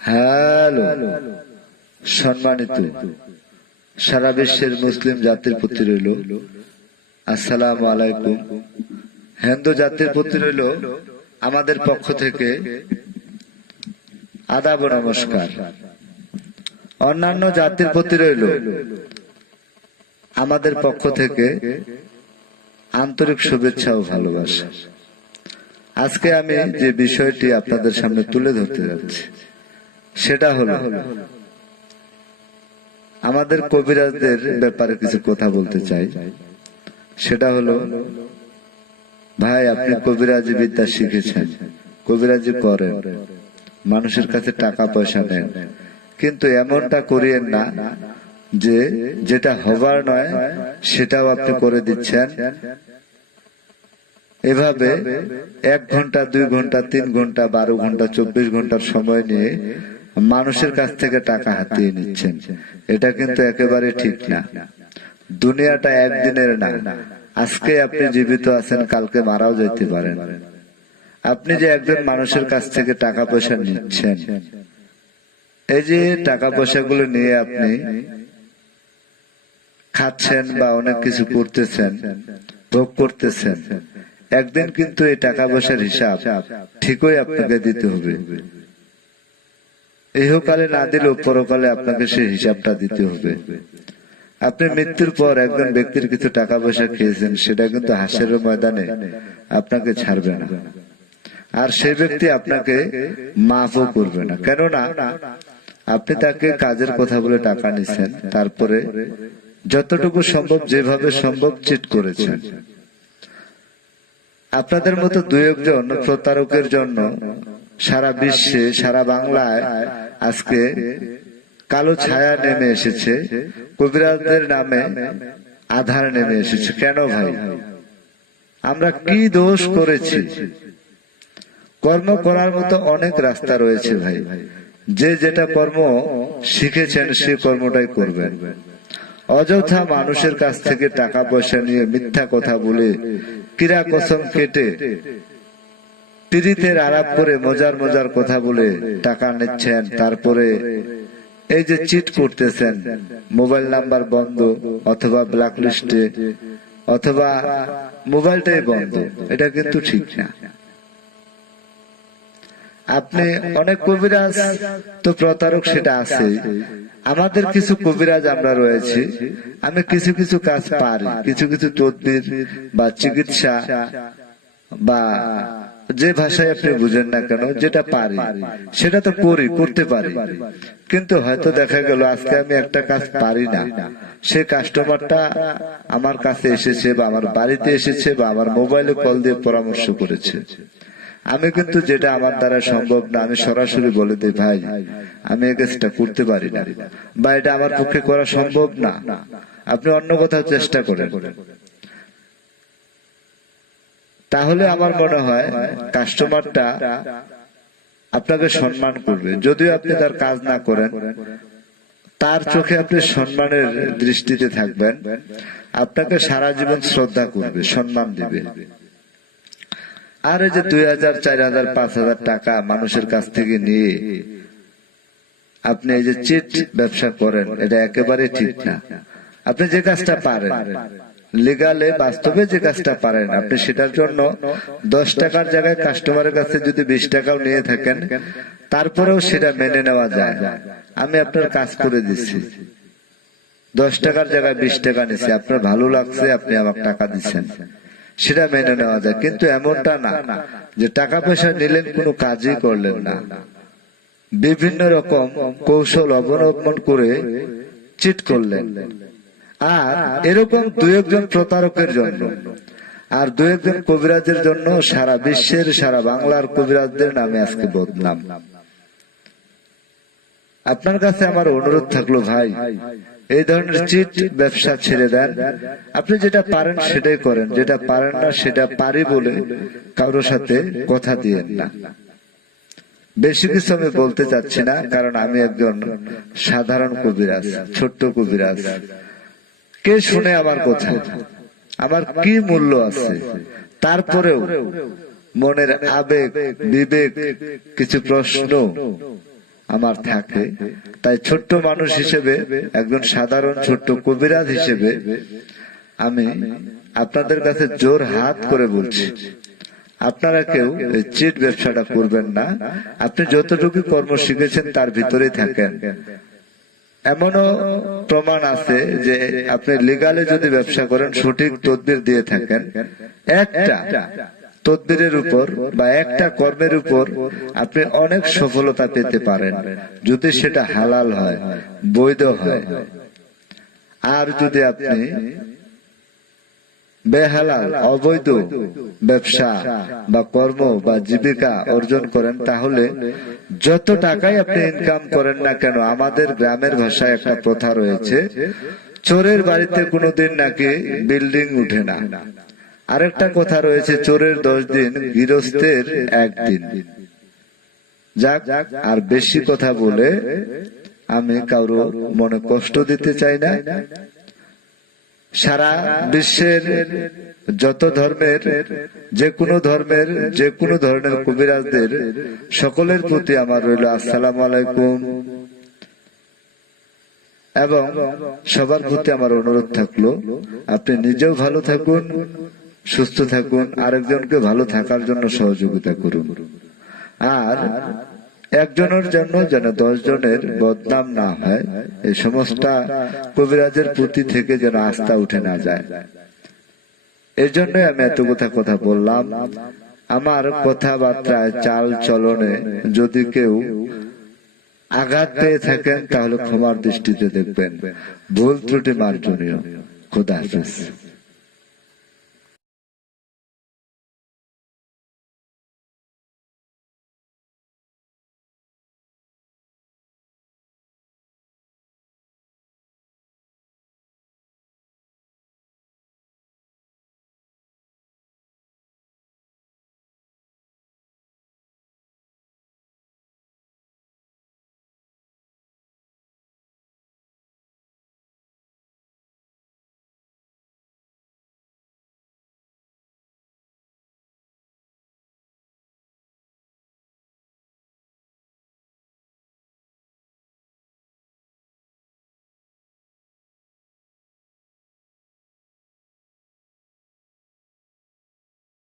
Hello, সম্মানিত সারা বিশ্বের মুসলিম জাতির প্রতি রইল আসসালামু আলাইকুম। হিন্দু জাতির প্রতি রইল আমাদের পক্ষ থেকে আদাব ও নমস্কার। অন্যান্য জাতির প্রতি রইল আমাদের পক্ষ থেকে আন্তরিক শুভেচ্ছা ও ভালোবাসা। আজকে আমি যে বিষয়টি আপনাদের সামনে তুলে ধরতে যাচ্ছি সেটা হলো আমাদের কবিরাজদের ব্যাপারে কিছু কথা বলতে চাই। সেটা হলো, ভাই আপনি কবিরাজি বিদ্যা শিখেছেন, কবিরাজি করেন, মানুষের কাছে টাকা পয়সা নেন, কিন্তু এমনটা করিয়েন না যে যেটা হবার নয় সেটাও আপনি করে দিচ্ছেন। এভাবে 1 ঘন্টা 2 ঘন্টা 3 ঘন্টা 12 ঘন্টা 24 ঘন্টার সময় নিয়ে মানুষের কাছ থেকে টাকা হাতিয়ে নিচ্ছেন। এটা কিন্তু একেবারে ঠিক না। দুনিয়াটা একদিনের না। আজকে আপনি জীবিত আছেন, কালকে মারাও যেতে পারেন। আপনি যে একজন মানুষের কাছ থেকে টাকা পয়সা নিচ্ছেন, এই যে টাকা পয়সাগুলো নিয়ে আপনি খাচ্ছেন বা অনেক কিছু করতেছেন, ভোগ করতেছেন, একদিন কিন্তু এই টাকা পয়সার হিসাব ঠিকই আপনাকে দিতে হবে। ইহকালে না দিলেও পরকালে আপনাকে সেই হিসাবটা দিতে হবে। আপনি মৃত্যুর পর একজন ব্যক্তির কিছু টাকা পয়সা খেয়েছেন, সেটা কিন্তু হাসরের ময়দানে আপনাকে ছাড়বে না, আর সেই ব্যক্তি আপনাকে মাফও করবে না। কেননা আপনি তাকে কাজের কথা বলে টাকা নিছেন, তারপরে যতটুকু সম্ভব যেভাবে সম্ভব চিট করেছেন। আপনাদের মতো 2-1 জন প্রতারকের জন্য সারা বিশ্বে, সারা বাংলায় আজকে কালো ছায়া নেমে এসেছে, কবিরাজদের নামে আধার নেমে এসেছে। কেন ভাই? আমরা কি দোষ করেছি? কর্ম করার মতো অনেক রাস্তা রয়েছে ভাই। যে যেটা কর্ম শিখেছেন সে কর্মটাই করবেন। অযথা মানুষের কাছ থেকে টাকা পয়সা নিয়ে মিথ্যা কথা বলে, কিরা কসম কেটে, পিরিতের আলাপ করে মজার মজার কথা বলে টাকা নিচ্ছেন, তারপরে এই যে চিট করতেছেন, মোবাইল নাম্বার বন্ধ অথবা ব্ল্যাক লিস্টে অথবা মোবাইলটাই বন্ধ, এটা কিন্তু ঠিক না। আপনি অনেক কবিরাজ তো প্রতারক, সেটা আছে। আমাদের কিছু কবিরাজ আমরা রয়েছি, আমি কিছু কিছু কাজ পারি, কিছু কিছু তদবির বা চিকিৎসা বা যে ভাষায় আপনি বুঝেন না কেন, যেটা পারি সেটা তো করতে পারি। কিন্তু হয়তো দেখা গেল আজকে আমি একটা কাজ পারি না, সে কাস্টমারটা আমার কাছে এসেছে বা আমার বাড়িতে এসেছে বা আমার মোবাইলে কল দিয়ে পরামর্শ করেছে। আমি কিন্তু যেটা আমার দ্বারা সম্ভব না, আমি সরাসরি বলে দিই, ভাই আমি এই কাজটা করতে পারি না বা এটা আমার পক্ষে করা সম্ভব না, আপনি অন্য কোথাও চেষ্টা করেন। তাহলে আমার মনে হয় কাস্টমারটা আপনাকে সম্মান করবে। যদিও আপনি তার কাজ না করেন, তার চোখে আপনি সম্মানের দৃষ্টিতে থাকবেন, আপনাকে সারা জীবন শ্রদ্ধা করবে, সম্মান দিবে। আর এই যে 2000, 4000, 5000 টাকা মানুষের কাছ থেকে নিয়ে আপনি এই যে চিট ব্যবসা করেন, এটা একেবারে ঠিক না। আপনি যে কাজটা পারেন, লিগালে বাস্তবে যে কাজটা পারেন, আপনি সেটার জন্য 10 টাকার জায়গায় কাস্টমারের কাছে যদি 20 টাকাও নিয়ে থাকেন, তারপরেও সেটা মেনে নেওয়া যায়। আমি আপনার কাজ করে দিচ্ছি, 10 টাকার জায়গায় 20 টাকা নিচ্ছি, আপনার ভালো লাগছে, আপনি আমাকে টাকা দিচ্ছেন, সেটা মেনে নেওয়া যায়। কিন্তু এমনটা না যে টাকা পয়সা নিলেন, কোনো কাজই করলেন না, বিভিন্ন রকম কৌশল অবলম্বন করে চিট করলেন। আর এরকম 2-1 জন প্রতারকের জন্য আর 2-1 জন কবিরাজের জন্য সারা বিশ্বের, সারা বাংলার কবিরাজদের নামে আজকে বদনাম। আপনার কাছে আমার অনুরোধ থাকলো, ভাই এই ধরনের চিট ব্যবসা ছেড়ে দেন। আপনি যেটা পারেন সেটাই করেন, যেটা পারেন না সেটা পারি বলে কারোর সাথে কথা দিয়েন না। বেশি কিছু আমি বলতে চাচ্ছি না, কারণ আমি একজন সাধারণ কবিরাজ, ছোট্ট কবিরাজ। কে শুনে আমার কথা? আমার কি মূল্য আছে? তারপরেও মনের আবেগ, বিবেক, কিছু প্রশ্ন আমার থাকে। তাই ছোট্ট মানুষ হিসেবে, একজন সাধারণ ছোট্ট কবিরাজ হিসেবে আমি আপনাদের কাছে জোর হাত করে বলছি, আপনারা কেউ চিট ব্যবসাটা করবেন না। আপনি যতটুকু কর্ম শিখেছেন তার ভিতরেই থাকেন। এমনও প্রমাণ আছে যে আপনি লিগালে যদি ব্যবসা করেন, সঠিক তদবির দিয়ে থাকেন, একটা তদবিরের উপর বা একটা কর্মের উপর আপনি অনেক সফলতা পেতে পারেন, যদি সেটা হালাল হয়, বৈধ হয়। আর যদি আপনি বেহালাল অবৈধ ব্যবসা বা কর্ম বা জীবিকা অর্জন করেন, তাহলে যত টাকাই আপনি ইনকাম করেন না কেন, আমাদের গ্রামের ভাষায় একটা প্রথা রয়েছে, চোরের বাড়িতে কোনোদিন নাকি বিল্ডিং উঠে না। আরেকটা কথা রয়েছে, চোরের 10 দিন, গৃহস্থের 1 দিন। যাক, আর বেশি কথা বলে আমি কারো মনে কষ্ট দিতে চাই না। সারা বিশ্বের যত ধর্মের, যে কোনো ধর্মের, যে কোনো ধরনের কবিরাজদের সকলের প্রতি আমার রইল আসসালামু আলাইকুম। এবং সবার প্রতি আমার অনুরোধ থাকলো, আপনি নিজেও ভালো থাকুন, সুস্থ থাকুন, আরেকজনকে ভালো থাকার জন্য সহযোগিতা করুন। আর একজনের জন্য যেন 10 জনের বদনাম না হয়, এই সমস্ত কবিরাজের প্রতি থেকে যেন আস্থা উঠে না যায়। এই জন্যই আমি এত কথা বললাম। আমার কথাবার্তায়, চাল চলনে যদি কেউ আঘাত পেয়ে থাকেন, তাহলে ক্ষমার দৃষ্টিতে দেখবেন। ভুল ত্রুটি মার্জনীয়। খোদা হাফেজ।